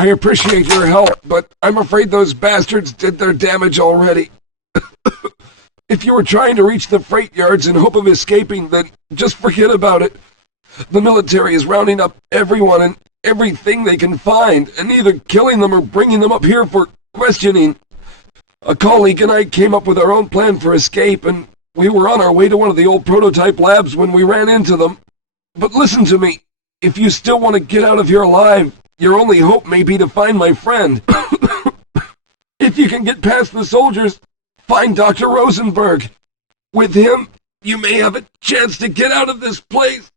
I appreciate your help, but I'm afraid those bastards did their damage already. If you were trying to reach the freight yards in hope of escaping, then just forget about it. The military is rounding up everyone and everything they can find, and either killing them or bringing them up here for questioning. A colleague and I came up with our own plan for escape, and we were on our way to one of the old prototype labs when we ran into them. But listen to me. If you still want to get out of here alive, your only hope may be to find my friend. If you can get past the soldiers, find Dr. Rosenberg. With him, you may have a chance to get out of this place.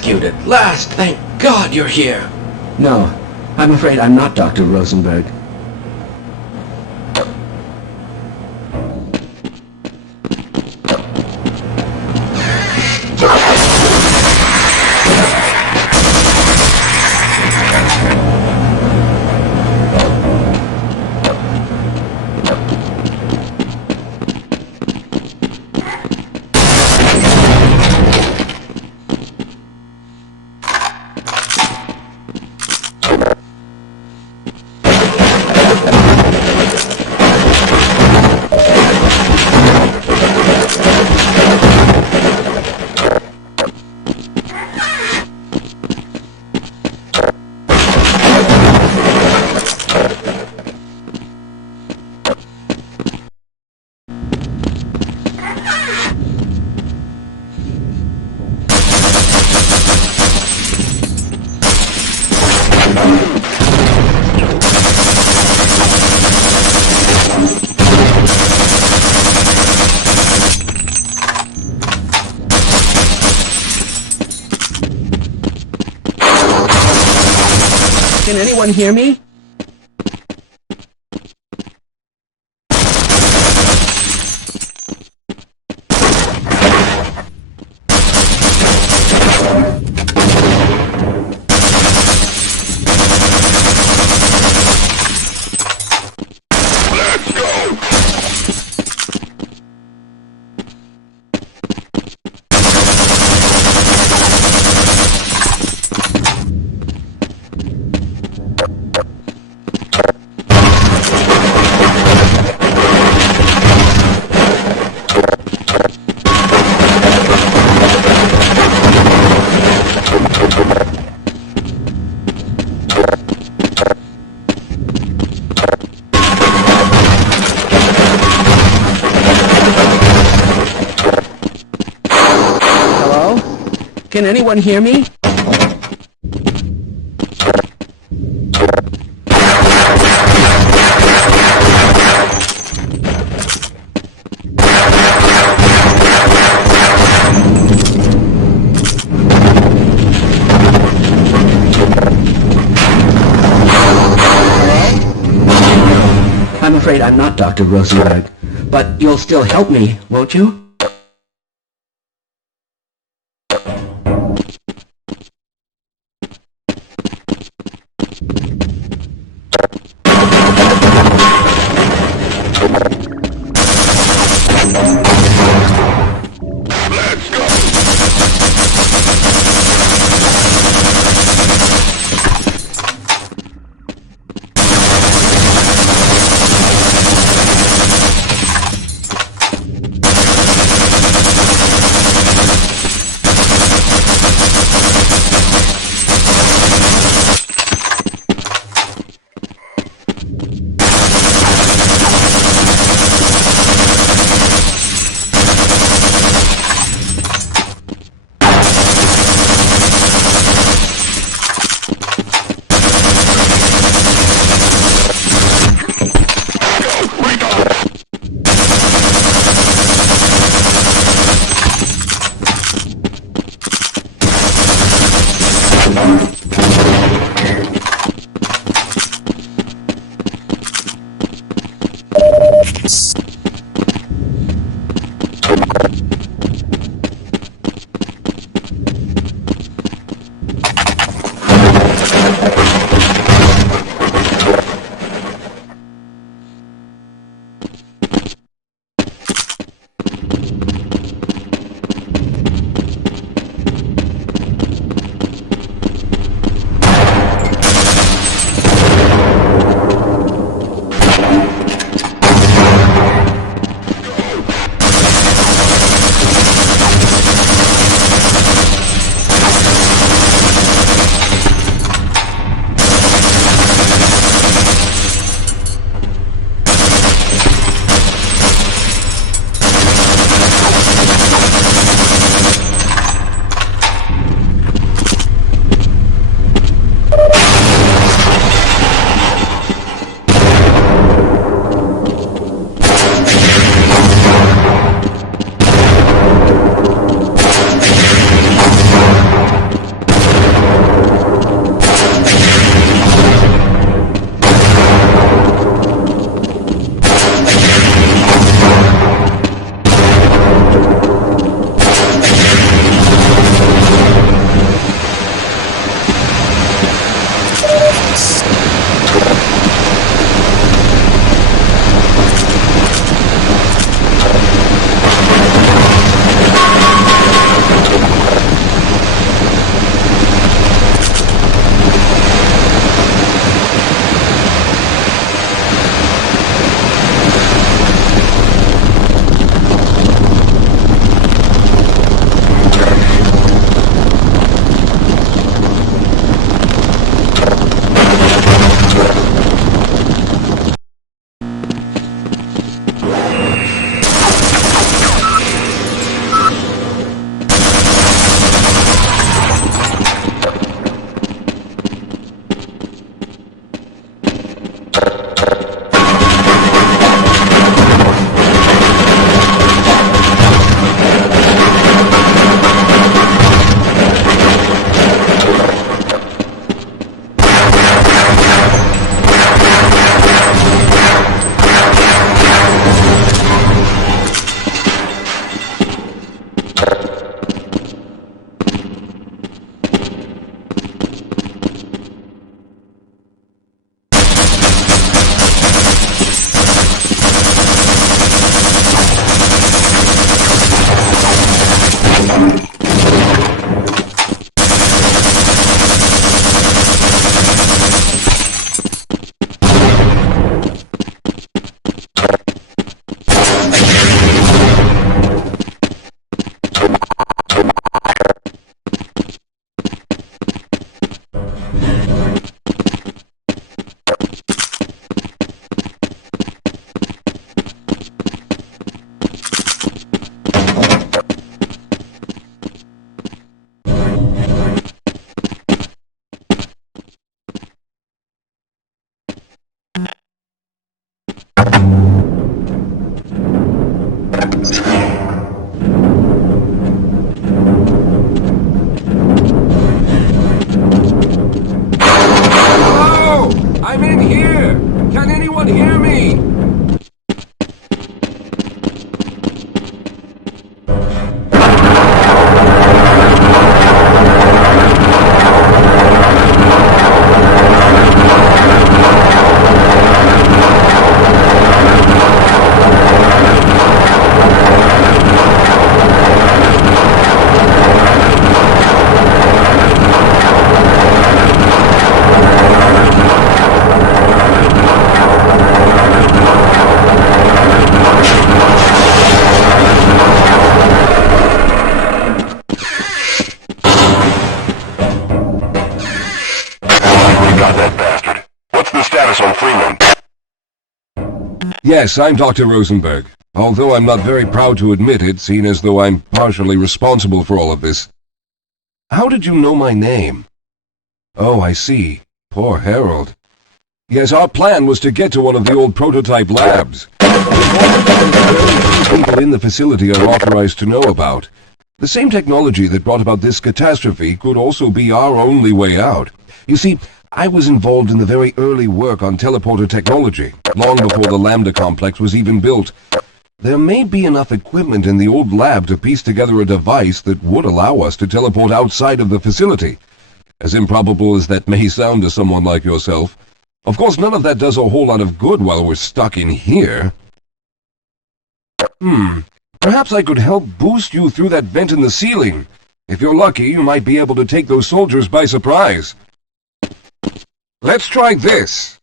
rescued at last! Thank God you're here! No, I'm afraid I'm not Dr. Rosenberg. Can anyone hear me? Can anyone hear me? I'm afraid I'm not Dr. Rosenberg, but you'll still help me, won't you? anyone hear me? Yes, I'm Dr. Rosenberg, although I'm not very proud to admit it, seeing as though I'm partially responsible for all of this. How did you know my name? Oh, I see. Poor Harold. Yes, our plan was to get to one of the old prototype labs. People in the facility are authorized to know about. The same technology that brought about this catastrophe could also be our only way out. You see, I was involved in the very early work on teleporter technology, long before the Lambda complex was even built. There may be enough equipment in the old lab to piece together a device that would allow us to teleport outside of the facility. As improbable as that may sound to someone like yourself. Of course, none of that does a whole lot of good while we're stuck in here. Perhaps I could help boost you through that vent in the ceiling. If you're lucky, you might be able to take those soldiers by surprise. Let's try this.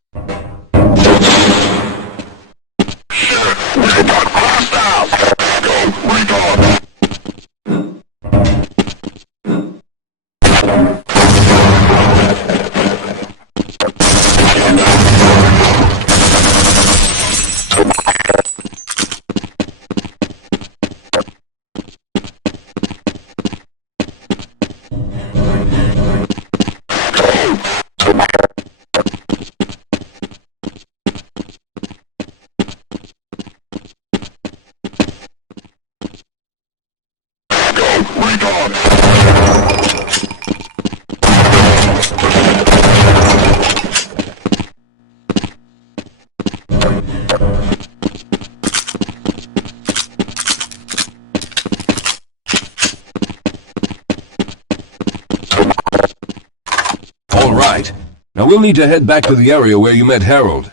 All right. Now we'll need to head back to the area where you met Harold.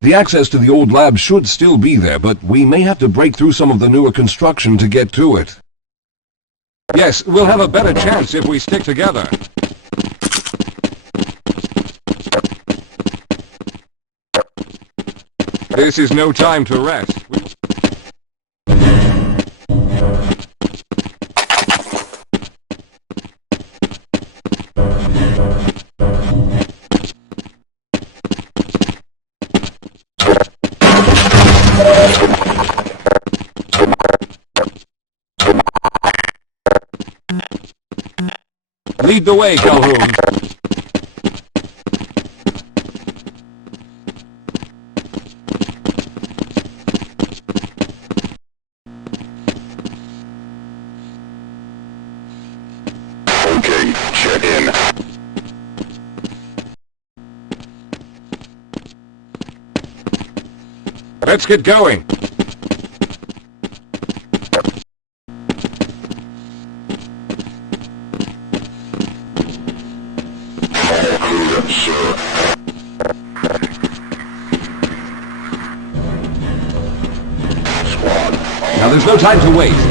The access to the old lab should still be there, but we may have to break through some of the newer construction to get to it. Yes, we'll have a better chance if we stick together. This is no time to rest. Lead the way, Calhoun. Okay, check in. Let's get going. Now there's no time to waste.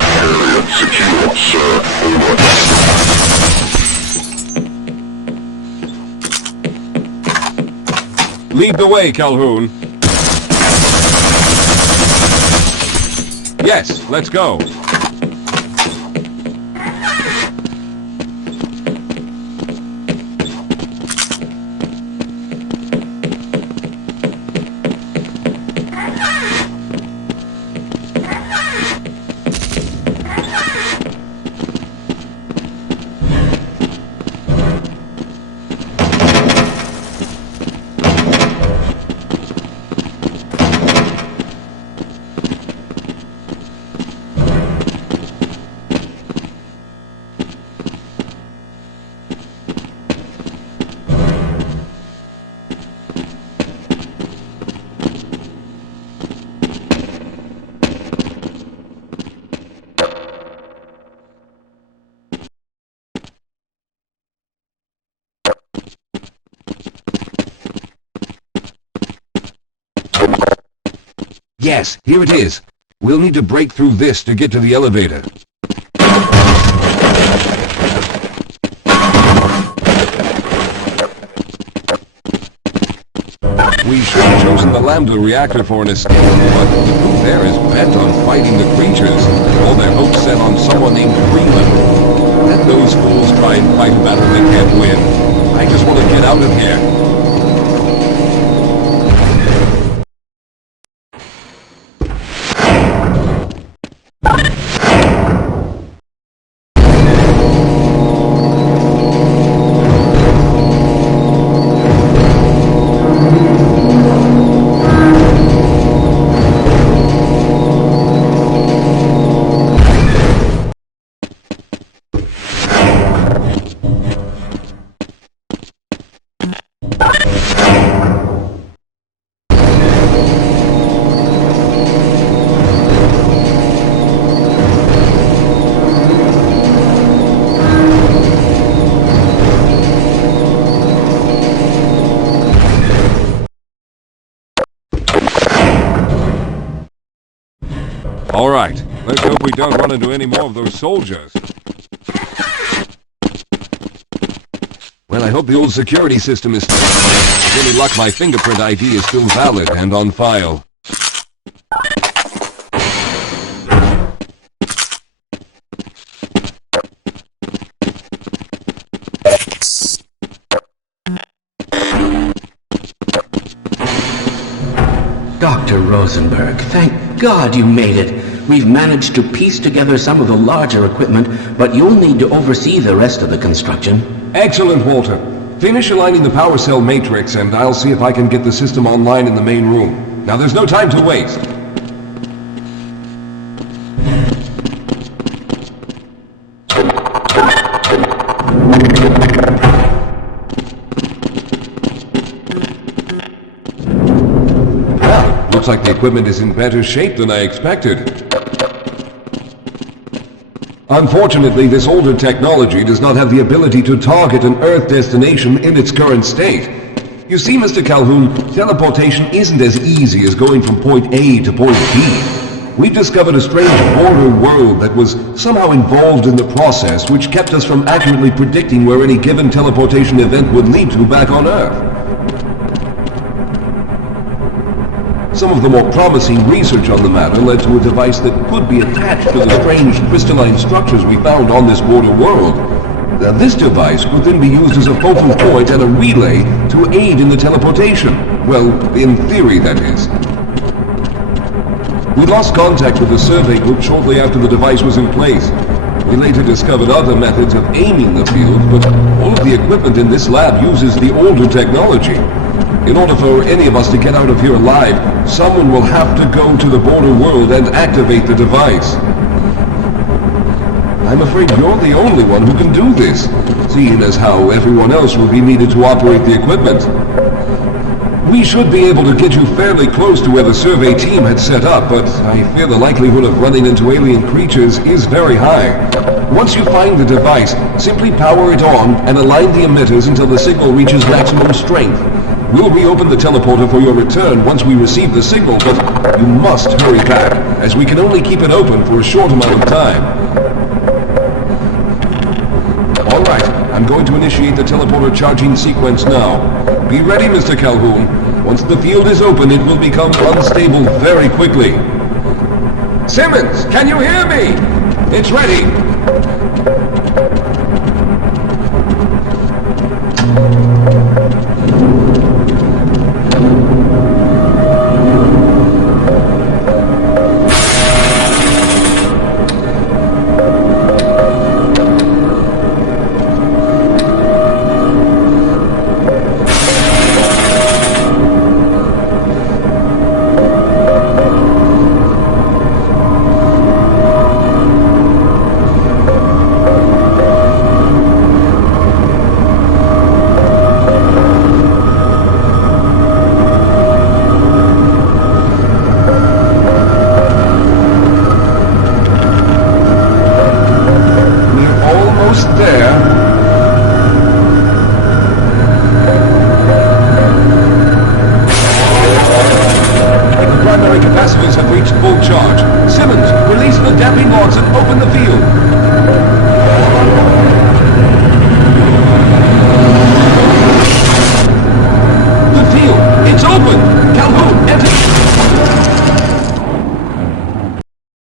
Area secure, sir. Over. Lead the way, Calhoun. Yes, let's go. Yes, here it is. We'll need to break through this to get to the elevator. We should have chosen the Lambda reactor for an escape, but the crew there is bent on fighting the creatures. All their hopes set on someone named Greenland. Let those fools try and fight a battle they can't win. I just want to get out of here. All right, let's hope we don't run into any more of those soldiers. Well, I hope the old security system is... With any luck, my fingerprint ID is still valid and on file. Dr. Rosenberg, thank God you made it. We've managed to piece together some of the larger equipment, but you'll need to oversee the rest of the construction. Excellent, Walter. Finish aligning the power cell matrix, and I'll see if I can get the system online in the main room. Now, there's no time to waste. Well, looks like the equipment is in better shape than I expected. Unfortunately, this older technology does not have the ability to target an Earth destination in its current state. You see, Mr. Calhoun, teleportation isn't as easy as going from point A to point B. We've discovered a strange border world that was somehow involved in the process, which kept us from accurately predicting where any given teleportation event would lead to back on Earth. Some of the more promising research on the matter led to a device that could be attached to the strange crystalline structures we found on this border world. Now, this device could then be used as a focal point and a relay to aid in the teleportation. Well, in theory, that is. We lost contact with the survey group shortly after the device was in place. We later discovered other methods of aiming the field, but all of the equipment in this lab uses the older technology. In order for any of us to get out of here alive, someone will have to go to the border world and activate the device. I'm afraid you're the only one who can do this, seeing as how everyone else will be needed to operate the equipment. We should be able to get you fairly close to where the survey team had set up, but I fear the likelihood of running into alien creatures is very high. Once you find the device, simply power it on and align the emitters until the signal reaches maximum strength. We'll reopen the teleporter for your return once we receive the signal, but you must hurry back, as we can only keep it open for a short amount of time. All right, I'm going to initiate the teleporter charging sequence now. Be ready, Mr. Calhoun. Once the field is open, it will become unstable very quickly. Simmons, can you hear me? It's ready. open the field.